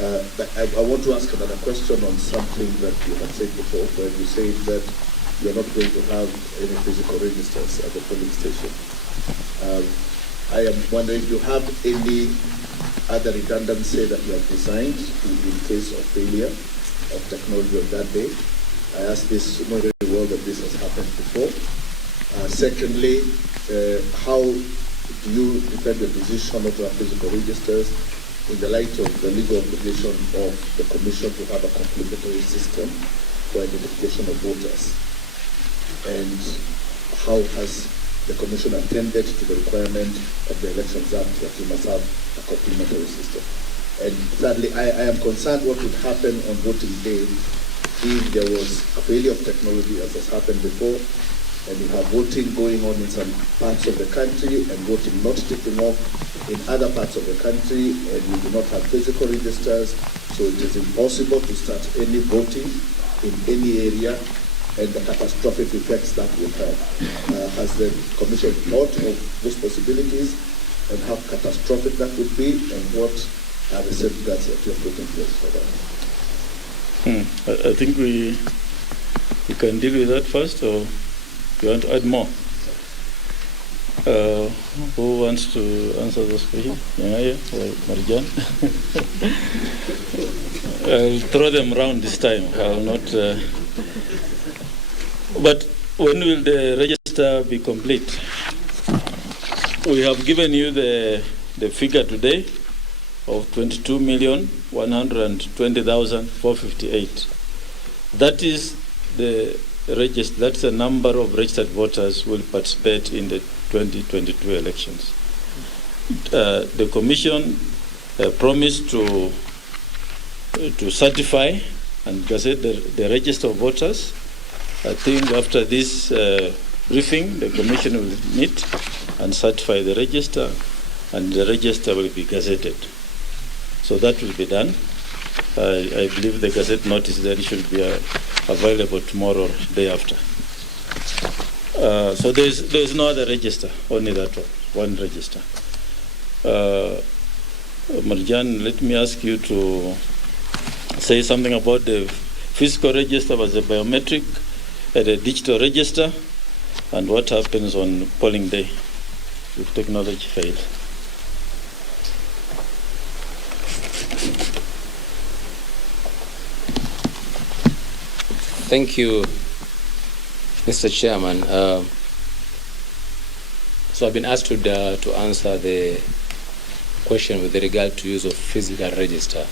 I want to ask another question on something that you had said before, where you said that you're not going to have any physical registers at the polling station. I am wondering, do you have any other redundancy that you have designed in case of failure of technology on that day? I ask this knowing very well that this has happened before. Secondly, how do you defend the decision not to have physical registers in the light of the legal obligation of the Commission to have a complementary system for identification of voters? And how has the Commission attended to the requirement of the Elections Act that you must have a complementary system? And thirdly, I am concerned what would happen on voting day if there was a failure of technology, as has happened before, and you have voting going on in some parts of the country and voting not taking off in other parts of the country, and you do not have physical registers, so it is impossible to start any voting in any area, and the catastrophic effects that will have. Has the Commission thought of those possibilities and how catastrophic that would be, and what are the safeguards that you have put in place for that? I think we can deal with that first, or you want to add more? Who wants to answer this question? Yeah, or Marjan? I'll throw them around this time. I'll not. But when will the register be complete? We have given you the figure today of 22,120,458. That is the register. That's the number of registered voters who will participate in the 2022 elections. The Commission promised to certify and gazette the register of voters. I think after this briefing, the Commission will meet and certify the register, and the register will be gazetted. So that will be done. I believe the gazette notice then should be available tomorrow or day after. So there's no other register, only that one register. Marjan, let me ask you to say something about the physical register as a biometric and a digital register, and what happens on polling day if technology fails. Thank you, Mr. Chairman. So I've been asked to answer the question with regard to use of physical register.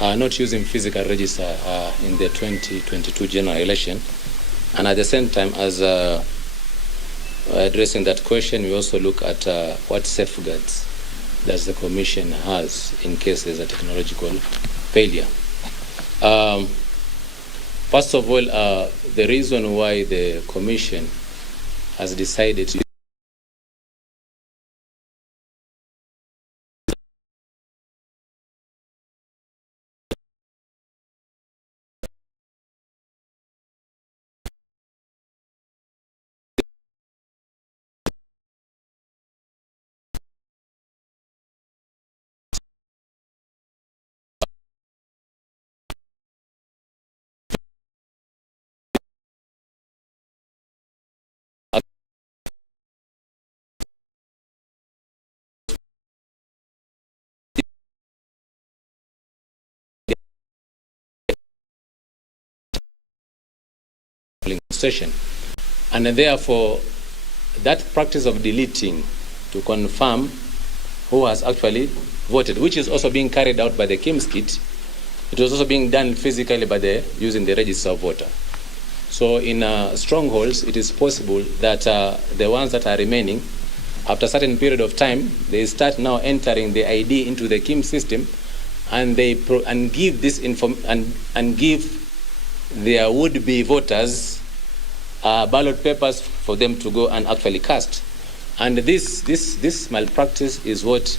Not using physical register in the 2022 general election. And at the same time, as addressing that question, we also look at what safeguards does the Commission has in case there's a technological failure. First of all, the reason why the Commission has decided to station, and therefore that practice of deleting to confirm who has actually voted, which is also being carried out by the KIMS kit, it was also being done physically by using the register of voter. So in strongholds, it is possible that the ones that are remaining, after a certain period of time, they start now entering the ID into the KIMS system, and they give this and give their would-be voters ballot papers for them to go and actually cast. And this malpractice is what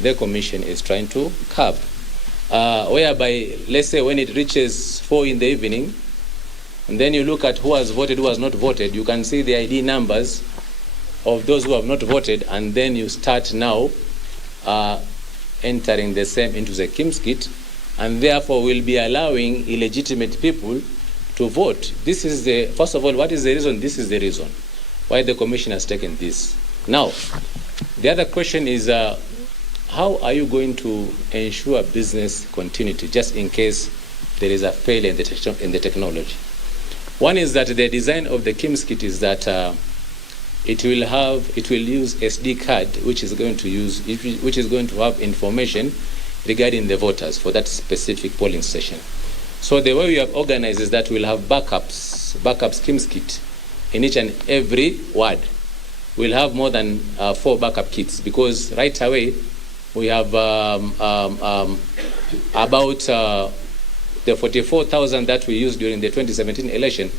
the Commission is trying to curb. Whereby, let's say when it reaches 4 in the evening, and then you look at who has voted, who has not voted, you can see the ID numbers of those who have not voted, and then you start now entering the same into the KIMS kit, and therefore will be allowing illegitimate people to vote. This is the, first of all, what is the reason? This is the reason why the commission has taken this. Now, the other question is, how are you going to ensure business continuity just in case there is a failure in the technology? One is that the design of the KIMS kit is that it will use SD card, which is going to have information regarding the voters for that specific polling station. So the way we have organized is that we'll have backups KIMS kit in each and every ward. We'll have more than 4 backup kits, because right away we have about the 44,000 that we used during the 2017 election,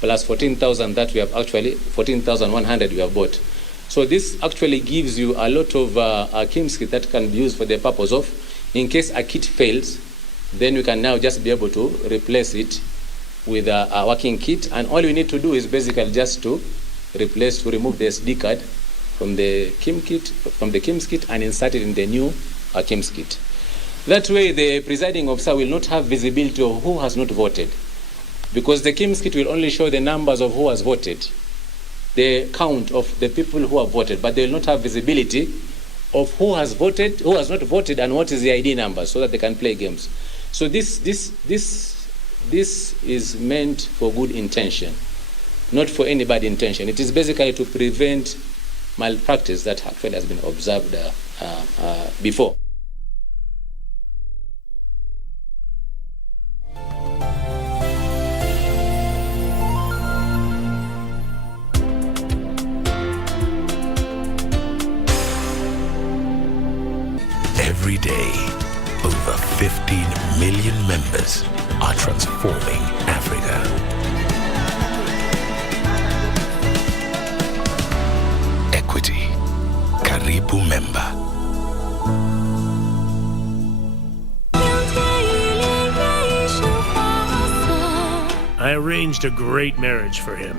plus 14,000 that we have actually, 14,100 we have bought. So this actually gives you a lot of KIMS kit that can be used for the purpose of, in case a kit fails, then we can now just be able to replace it with a working kit. And all we need to do is basically just to remove the SD card from the KIMS kit and insert it in the new KIMS kit. That way, the presiding officer will not have visibility of who has not voted, because the KIMS kit will only show the numbers of who has voted, the count of the people who have voted, but they will not have visibility of who has voted, who has not voted, and what is the ID number, so that they can play games. So this is meant for good intention, not for any bad intention. It is basically to prevent malpractice that actually has been observed before. Every day, over 15 million members are transforming Africa. Equity, Karibu member. I arranged a great marriage for him,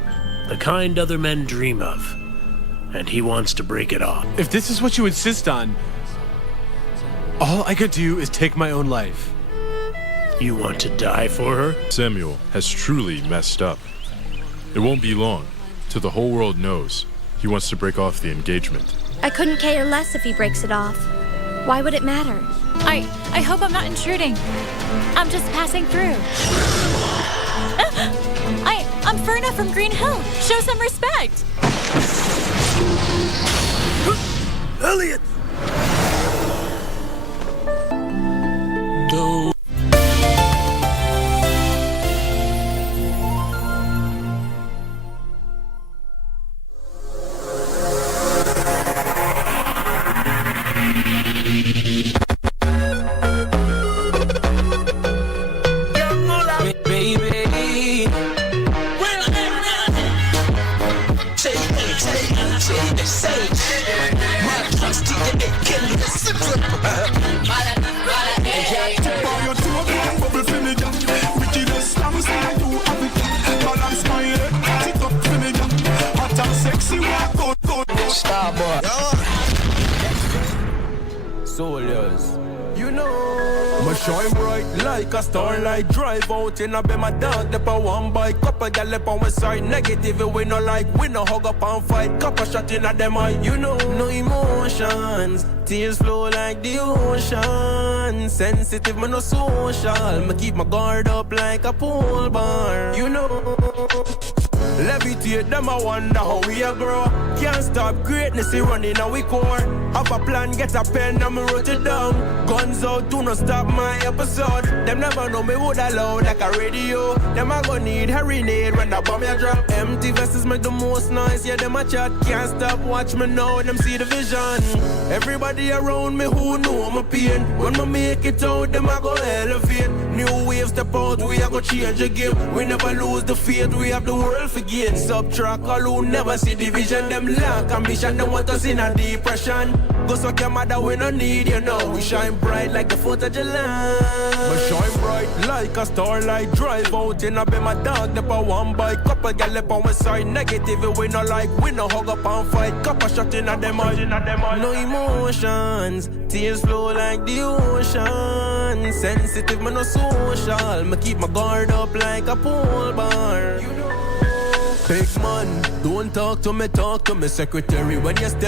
the kind other men dream of, and he wants to break it off. If this is what you insist on, all I could do is take my own life. You want to die for her? Samuel has truly messed up. It won't be long till the whole world knows he wants to break off the engagement. I couldn't care less if he breaks it off. Why would it matter? I hope I'm not intruding. I'm just passing through. I'm Ferna from Green Hill. Show some respect. Elliot! Soldiers, you know, my shine bright like a starlight. Drive out in a be my dog, the power one bike. Couple gal up on my side, negative we no like. We no hug up and fight. Couple shot in a them eye, you know. No emotions, tears flow like the ocean. Sensitive, me no social. Me keep my guard up like a pole bar, you know. Levitate them, I wonder how we a grow. Can't stop greatness, it running our core. Have a plan, get a pen, and me wrote it down. Guns out, do not stop my episode. Them never know me would loud like a radio. Them I gonna need harinade when the bomb ya drop. Empty vessels make the most noise, yeah, them a chat. Can't stop, watch me now, them see the vision. Everybody around me who know my pain. When me make it out, them I go elevate. New waves step out, we a go change the game. We never lose the faith, we have the world for gain. Subtract all who never see division. Them lack ambition, them want us in a depression. Go suck your mother, we no need you know. We shine bright like the 4th of July. We shine bright like a starlight. Drive out in a be my dog, the power one bike. Couple gal up on my side, negative we no like. We no hug up and fight. Couple shot in a them eye. No emotions, tears flow like the ocean. insensitive, me no social. Me keep my guard up like a pool bar. Big man, don't talk to me, secretary. When you step